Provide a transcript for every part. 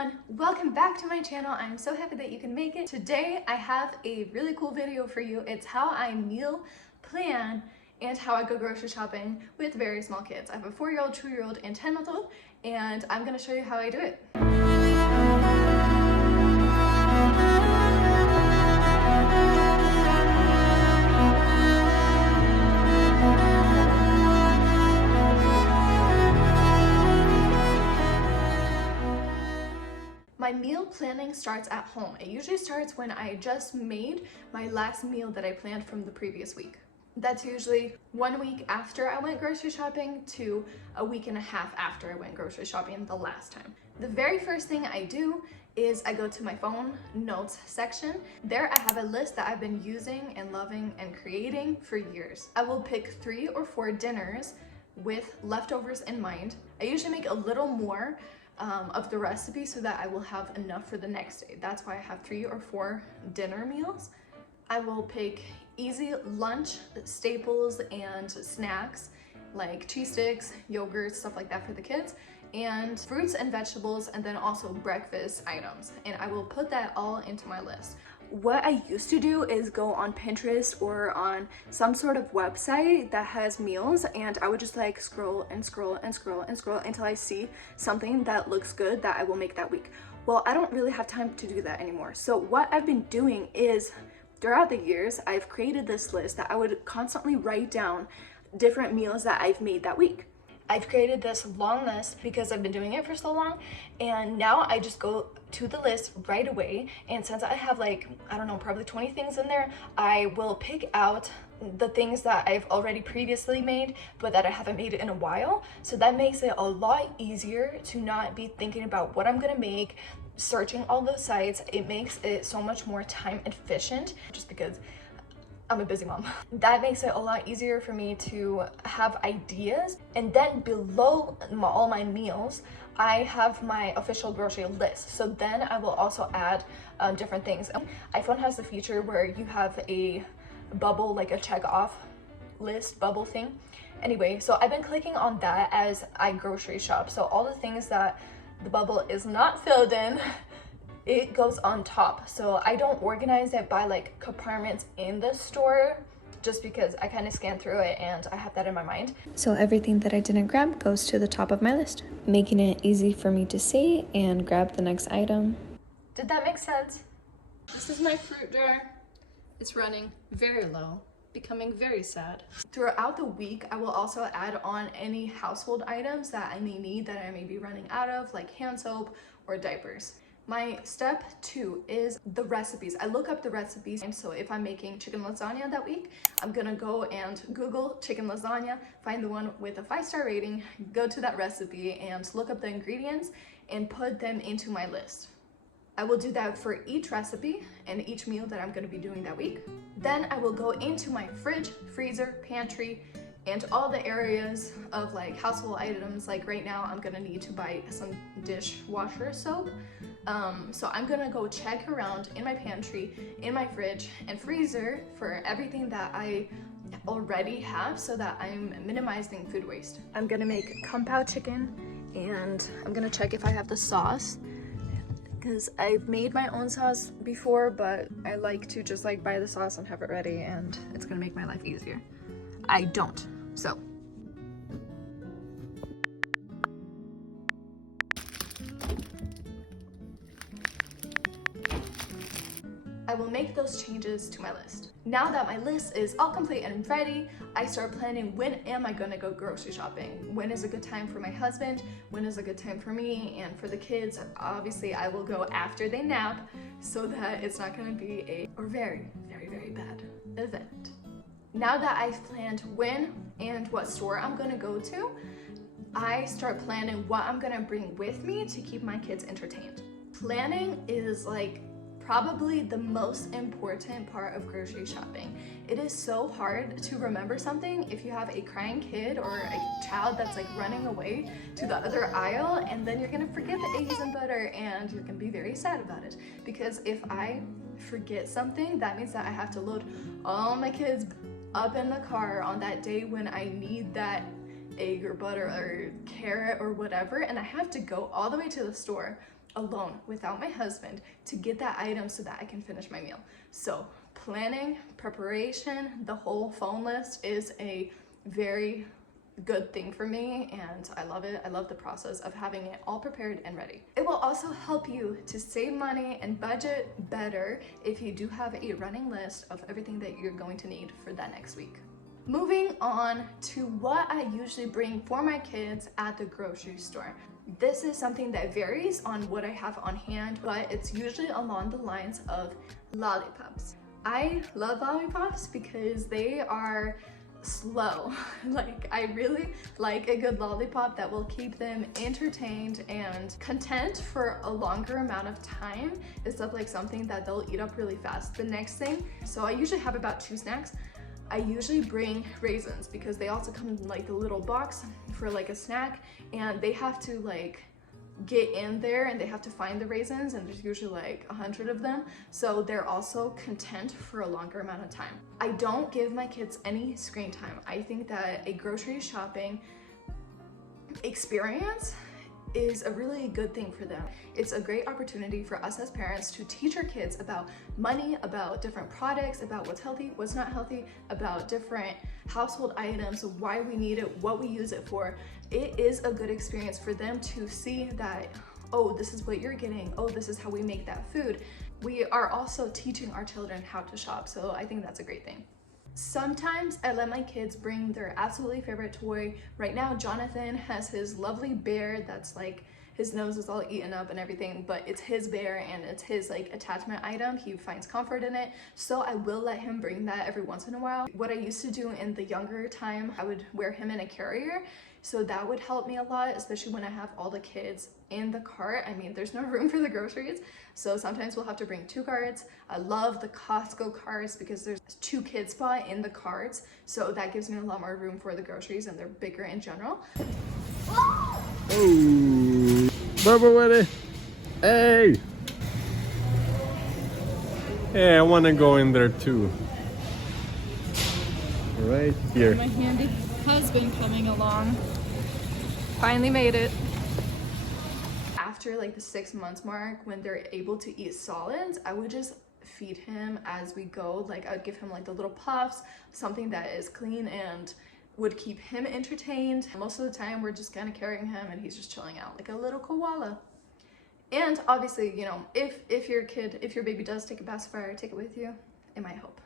everyone, welcome back to my channel. I'm so happy that you can make it. Today I have a really cool video for you. It's how I meal plan and how I go grocery shopping with very small kids. I have a 4-year-old, 2-year-old, and 10-month-old, and I'm gonna show you how I do it. My meal planning starts at home. It usually starts when I just made my last meal that I planned from the previous week. That's usually 1 week after I went grocery shopping to a week and a half after I went grocery shopping the last time. The very first thing I do is I go to my phone notes section. There I have a list that I've been using and loving and creating for years. I will pick 3 or 4 dinners with leftovers in mind. I usually make a little more of the recipe so that I will have enough for the next day. That's why I have 3 or 4 dinner meals. I will pick easy lunch staples and snacks like cheese sticks, yogurt, stuff like that for the kids, and fruits and vegetables, and then also breakfast items. And I will put that all into my list. What I used to do is go on Pinterest or on some sort of website that has meals, and I would just like scroll and scroll and scroll and scroll until I see something that looks good that I will make that week. Well, I don't really have time to do that anymore. So what I've been doing is throughout the years, I've created this list that I would constantly write down different meals that I've made that week. I've created this long list because I've been doing it for so long, and now I just go to the list right away. And since I have like, I don't know, probably 20 things in there, I will pick out the things that I've already previously made but that I haven't made in a while. So that makes it a lot easier to not be thinking about what I'm gonna make, searching all those sites. It makes it so much more time efficient just because I'm a busy mom. That makes it a lot easier for me to have ideas. And then below all my meals, I have my official grocery list. So then I will also add different things. iPhone has the feature where you have a bubble, like a check off list bubble thing. Anyway, so I've been clicking on that as I grocery shop. So all the things that the bubble is not filled in, it goes on top. So I don't organize it by like compartments in the store just because I kind of scan through it and I have that in my mind. So everything that I didn't grab goes to the top of my list, making it easy for me to see and grab the next item. Did that make sense? This is my fruit jar. It's running very low, becoming very sad. Throughout the week, I will also add on any household items that I may need that I may be running out of, like hand soap or diapers. My step 2 is the recipes. I look up the recipes, and so if I'm making chicken lasagna that week, I'm gonna go and Google chicken lasagna, find the one with a 5-star rating, go to that recipe and look up the ingredients and put them into my list. I will do that for each recipe and each meal that I'm gonna be doing that week. Then I will go into my fridge, freezer, pantry, and all the areas of like household items. Like right now, I'm gonna need to buy some dishwasher soap. So I'm gonna go check around in my pantry, in my fridge and freezer for everything that I already have so that I'm minimizing food waste. I'm gonna make kung pao chicken, and I'm gonna check if I have the sauce, because I've made my own sauce before, but I like to just like buy the sauce and have it ready, and it's gonna make my life easier. I don't, so. I will make those changes to my list. Now that my list is all complete and ready, I start planning when am I gonna go grocery shopping? When is a good time for my husband? When is a good time for me and for the kids? Obviously, I will go after they nap so that it's not gonna be a very, very, very bad event. Now that I've planned when and what store I'm gonna go to, I start planning what I'm gonna bring with me to keep my kids entertained. Planning is like probably the most important part of grocery shopping. It is so hard to remember something if you have a crying kid or a child that's like running away to the other aisle, and then you're gonna forget the eggs and butter and you're gonna be very sad about it. Because if I forget something, that means that I have to load all my kids up in the car on that day when I need that egg or butter or carrot or whatever, and I have to go all the way to the store alone without my husband to get that item so that I can finish my meal. So planning, preparation, the whole phone list is a very good thing for me, and I love it. I love the process of having it all prepared and ready. It will also help you to save money and budget better if you do have a running list of everything that you're going to need for that next week. Moving on to what I usually bring for my kids at the grocery store. This is something that varies on what I have on hand, but it's usually along the lines of lollipops. I love lollipops because they are slow. Like, I really like a good lollipop that will keep them entertained and content for a longer amount of time instead of like something that they'll eat up really fast. The next thing, so I usually have about 2 snacks. I usually bring raisins because they also come in like a little box for like a snack, and they have to like get in there and they have to find the raisins, and there's usually like 100 of them, so they're also content for a longer amount of time. I don't give my kids any screen time. I think that a grocery shopping experience is a really good thing for them. It's a great opportunity for us as parents to teach our kids about money, about different products, about what's healthy, what's not healthy, about different household items, why we need it, what we use it for. It is a good experience for them to see that, oh, this is what you're getting, oh, this is how we make that food. We are also teaching our children how to shop, so I think that's a great thing. Sometimes I let my kids bring their absolutely favorite toy. Right now, Jonathan has his lovely bear that's like, his nose is all eaten up and everything, but it's his bear and it's his like attachment item. He finds comfort in it. So I will let him bring that every once in a while. What I used to do in the younger time, I would wear him in a carrier. So that would help me a lot, especially when I have all the kids in the cart. I mean, there's no room for the groceries. So sometimes we'll have to bring 2 carts. I love the Costco carts because there's 2 kid spot in the carts. So that gives me a lot more room for the groceries, and they're bigger in general. Oh, Bubba, what? Hey! Hey, I want to go in there too. Right here. My handy husband coming along. Finally made it. After like the 6 months mark, when they're able to eat solids, I would just feed him as we go. Like, I would give him like the little puffs, something that is clean and would keep him entertained. Most of the time we're just kind of carrying him and he's just chilling out like a little koala. And obviously, you know, if your baby does take a pacifier, take it with you. It might help.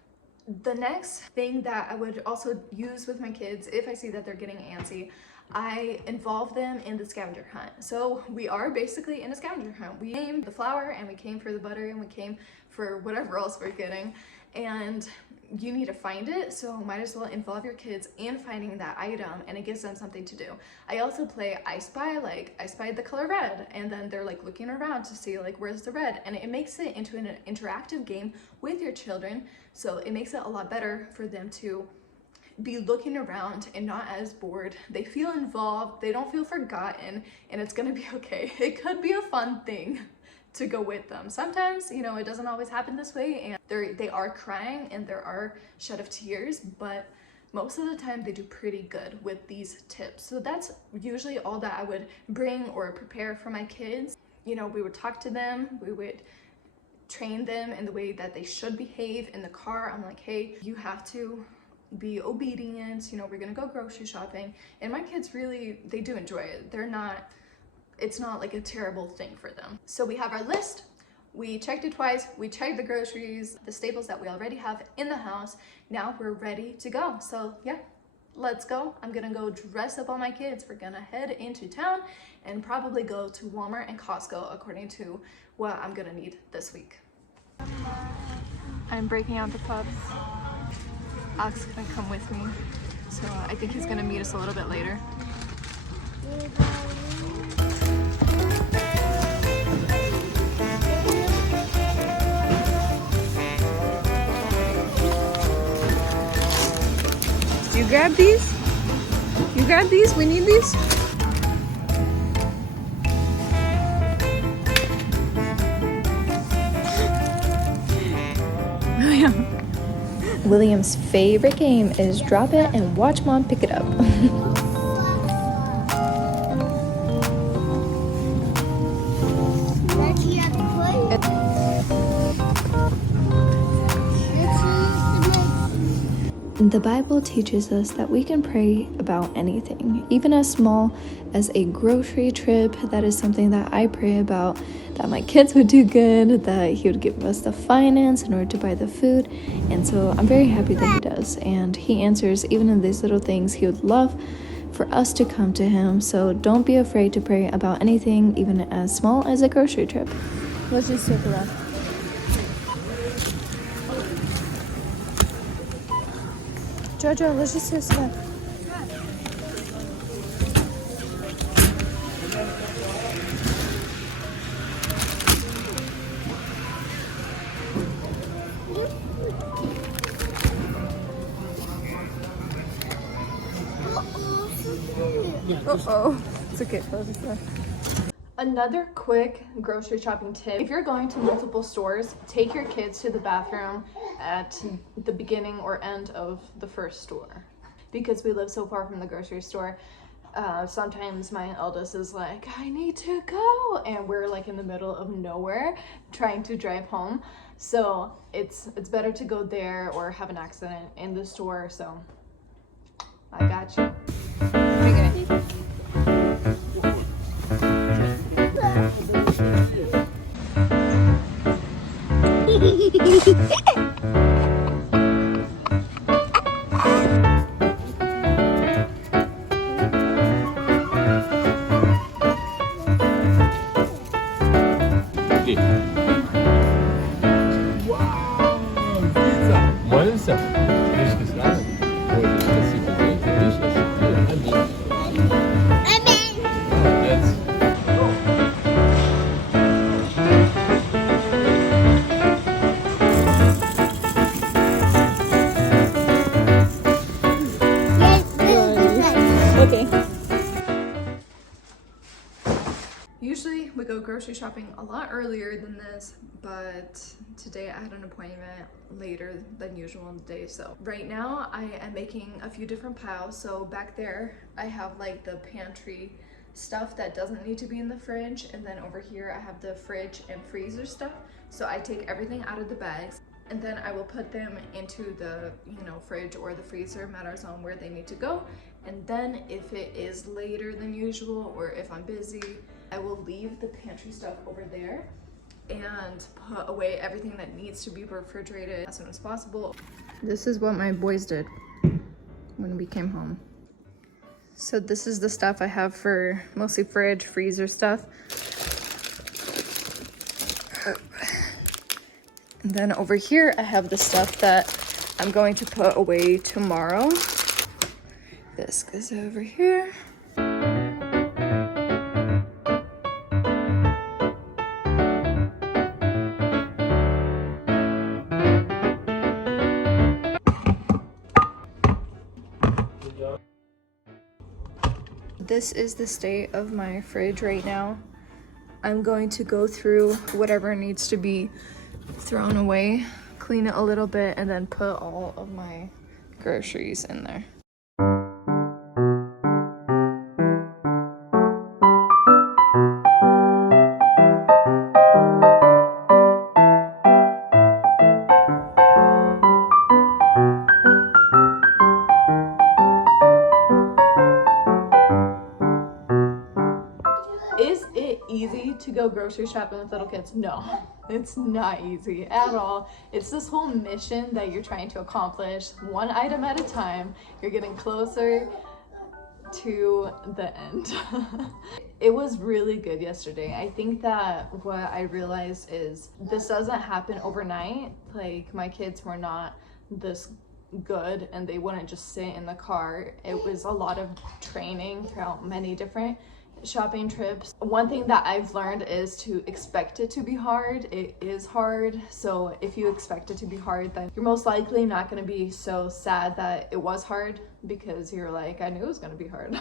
The next thing that I would also use with my kids, if I see that they're getting antsy, I involve them in the scavenger hunt. So we are basically in a scavenger hunt. We came for the flour, and we came for the butter, and we came for whatever else we're getting. And you need to find it, so might as well involve your kids in finding that item, and it gives them something to do. I also play I Spy, like I spied the color red, and then they're like looking around to see like where's the red, and it makes it into an interactive game with your children, so it makes it a lot better for them to be looking around and not as bored. They feel involved, they don't feel forgotten, and it's gonna be okay. It could be a fun thing to go with them. Sometimes, you know, it doesn't always happen this way, and they are crying and there are shed of tears, but most of the time they do pretty good with these tips. So that's usually all that I would bring or prepare for my kids. You know, we would talk to them, we would train them in the way that they should behave in the car. I'm like, hey, you have to be obedient, you know, we're gonna go grocery shopping. And my kids really, they do enjoy it. It's not like a terrible thing for them. So we have our list, we checked it twice, we checked the groceries, the staples that we already have in the house. Now we're ready to go. So yeah, let's go. I'm gonna go dress up all my kids. We're gonna head into town and probably go to Walmart and Costco according to what I'm gonna need this week. I'm breaking out the pups. Alex is gonna come with me, so I think he's gonna meet us a little bit later. You grab these? You grab these? We need these? William's favorite game is drop it and watch mom pick it up. The Bible teaches us that we can pray about anything, even as small as a grocery trip. That is something that I pray about, that my kids would do good, that he would give us the finance in order to buy the food. And so I'm very happy that he does. And he answers even in these little things. He would love for us to come to him. So don't be afraid to pray about anything, even as small as a grocery trip. Let's just take a left. Jojo, let's just take a left. Uh-oh. It's okay, close it up. Another quick grocery shopping tip: if you're going to multiple stores, take your kids to the bathroom at the beginning or end of the first store. Because we live so far from the grocery store, sometimes my eldest is like, I need to go, and we're like in the middle of nowhere trying to drive home. So it's better to go there or have an accident in the store. So I got you. Okay. Usually we go grocery shopping a lot earlier than this, but today I had an appointment later than usual in the day. So right now I am making a few different piles. So back there I have like the pantry stuff that doesn't need to be in the fridge, and then over here I have the fridge and freezer stuff. So I take everything out of the bags and then I will put them into the fridge or the freezer, matters on where they need to go. And then if it is later than usual or if I'm busy, I will leave the pantry stuff over there and put away everything that needs to be refrigerated as soon as possible. This is what my boys did when we came home. So this is the stuff I have for mostly fridge, freezer stuff. And then over here I have the stuff that I'm going to put away tomorrow. This goes over here. This is the state of my fridge right now. I'm going to go through whatever needs to be thrown away, clean it a little bit, and then put all of my groceries in there. Is it easy to go grocery shopping with little kids? No, it's not easy at all. It's this whole mission that you're trying to accomplish one item at a time. You're getting closer to the end. It was really good yesterday. I think that what I realized is this doesn't happen overnight. Like, my kids were not this good and they wouldn't just sit in the car. It was a lot of training throughout many different shopping trips. One thing that I've learned is to expect it to be hard. It is hard. So if you expect it to be hard, then you're most likely not going to be so sad that it was hard, because you're like, I knew it was going to be hard.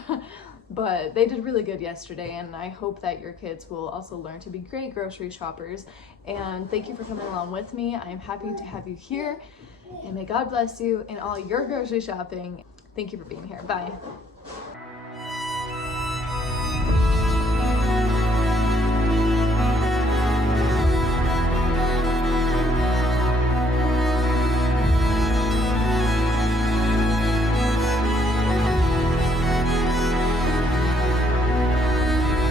But they did really good yesterday, and I hope that your kids will also learn to be great grocery shoppers. And thank you for coming along with me. I am happy to have you here, and may God bless you in all your grocery shopping. Thank you for being here. Bye.